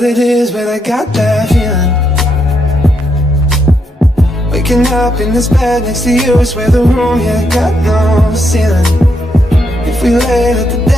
what it is, but I got that feeling. Waking up in this bed next to you, swear the room here got no ceiling. If we laid at the